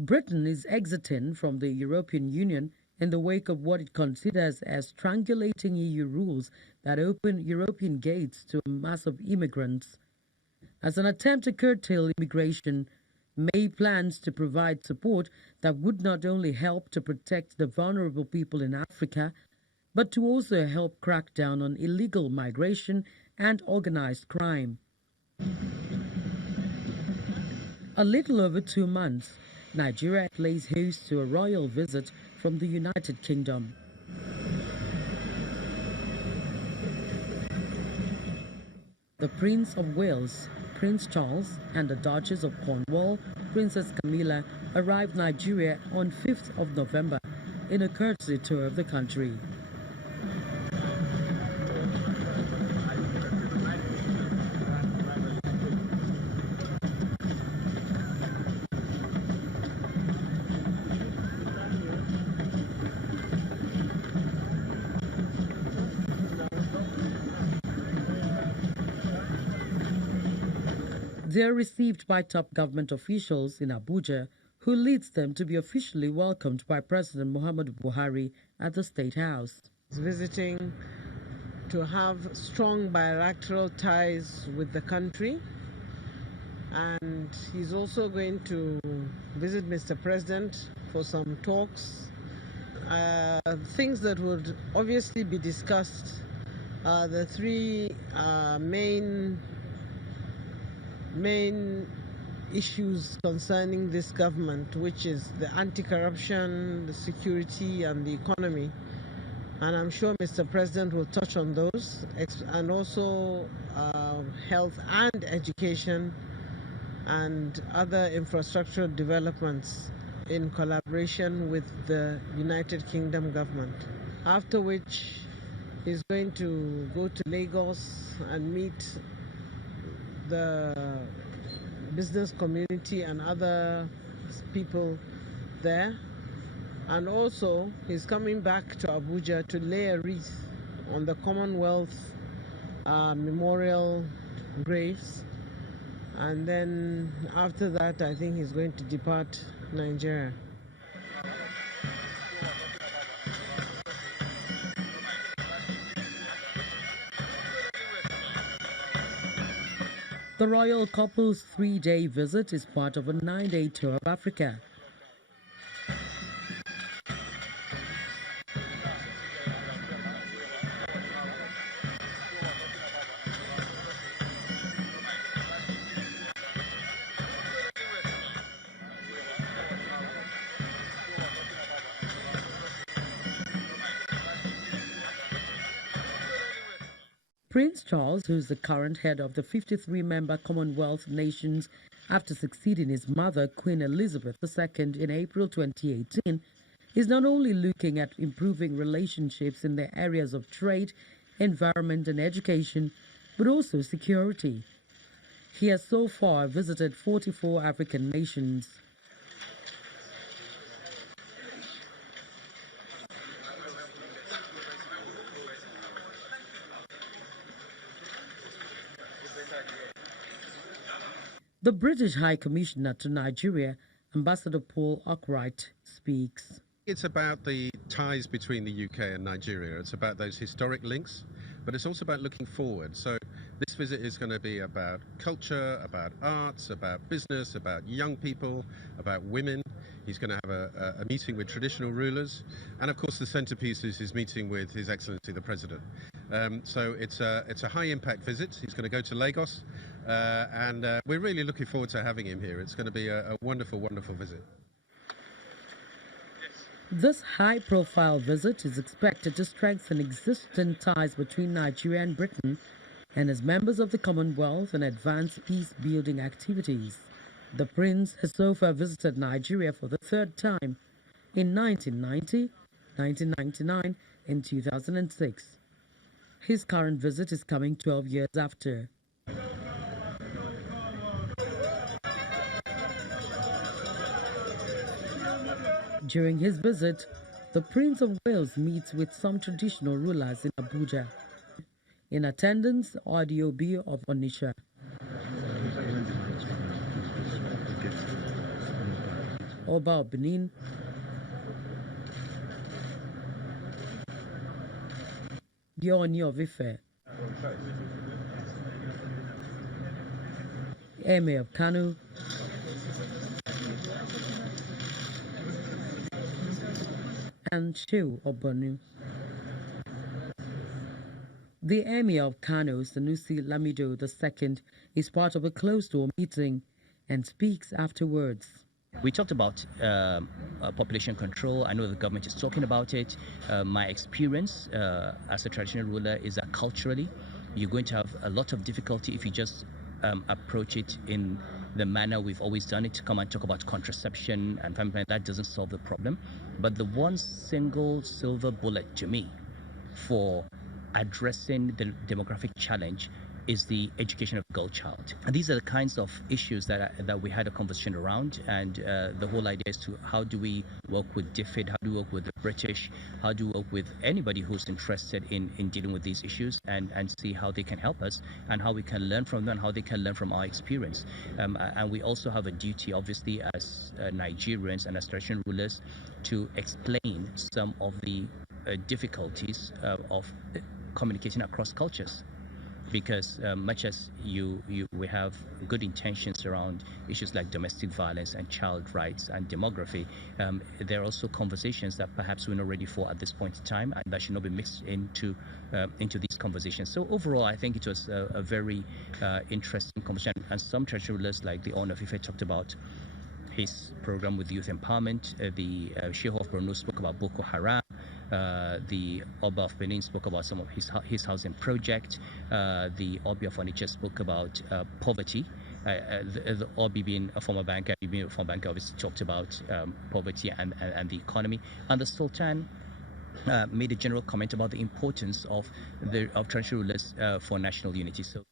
Britain is exiting from the European Union in the wake of what it considers as strangulating EU rules that open European gates to a mass of immigrants. As an attempt to curtail immigration, May plans to provide support that would not only help to protect the vulnerable people in Africa, but to also help crack down on illegal migration and organized crime. A little over 2 months, Nigeria lays host to a royal visit from the United Kingdom. The Prince of Wales, Prince Charles, and the Duchess of Cornwall, Princess Camilla, arrived Nigeria on 5th of November in a courtesy tour of the country. They are received by top government officials in Abuja, who leads them to be officially welcomed by President Muhammadu Buhari at the State House. He's visiting to have strong bilateral ties with the country, and he's also going to visit Mr. President for some talks. Things that would obviously be discussed are the three main issues concerning this government, which is the anti-corruption, the security, and the economy. And I'm sure Mr. President will touch on those, and also health and education and other infrastructural developments in collaboration with the United Kingdom government. After which he's going to go to Lagos and meet the business community and other people there. And also, he's coming back to Abuja to lay a wreath on the Commonwealth memorial graves. And then after that, I think he's going to depart Nigeria. The royal couple's 3-day visit is part of a 9-day tour of Africa. Prince Charles, who is the current head of the 53-member Commonwealth nations after succeeding his mother, Queen Elizabeth II, in April 2018, is not only looking at improving relationships in the areas of trade, environment and education, but also security. He has so far visited 44 African nations. The British High Commissioner to Nigeria, Ambassador Paul Arkwright, speaks. It's about the ties between the UK and Nigeria. It's about those historic links, but it's also about looking forward. So this visit is going to be about culture, about arts, about business, about young people, about women. He's going to have a meeting with traditional rulers. And of course, the centerpiece is his meeting with His Excellency the President. So it's a high-impact visit. He's going to go to Lagos, and we're really looking forward to having him here. It's going to be a wonderful, wonderful visit. This high-profile visit is expected to strengthen existing ties between Nigeria and Britain and as members of the Commonwealth and advance peace-building activities. The Prince has so far visited Nigeria for the 3rd time in 1990, 1999, and 2006. His current visit is coming 12 years after. During his visit, the Prince of Wales meets with some traditional rulers in Abuja. In attendance are the Obi of Onitsha. Oba of Benin, the Oni of Ife, Emir of Kano, and Shehu of Borno. The Emir of Kano, Sanusi Lamido II, is part of a closed-door meeting and speaks afterwards. We talked about population control. I know the government is talking about it. My experience as a traditional ruler is that culturally, you're going to have a lot of difficulty if you just approach it in the manner we've always done it, to come and talk about contraception and family planning. That doesn't solve the problem. But the one single silver bullet to me for addressing the demographic challenge is the education of the girl child. And these are the kinds of issues that we had a conversation around, and the whole idea is to how do we work with DFID, how do we work with the British, how do we work with anybody who's interested in dealing with these issues, and see how they can help us and how we can learn from them and how they can learn from our experience. And we also have a duty, obviously, as Nigerians and as traditional rulers, to explain some of the difficulties of communicating across cultures. Because much as we have good intentions around issues like domestic violence and child rights and demography, there are also conversations that perhaps we're not ready for at this point in time, and that should not be mixed into these conversations. So overall, I think it was a very interesting conversation, and some traditional rulers like the Honor of Ife talked about his program with youth empowerment. The Shehu of Borno spoke about Boko Haram. The Oba of Benin spoke about some of his housing project. The Obi of Onitsha spoke about poverty. The Obi being a former banker, obviously talked about poverty and the economy. And the Sultan made a general comment about the importance of traditional rulers for national unity. So.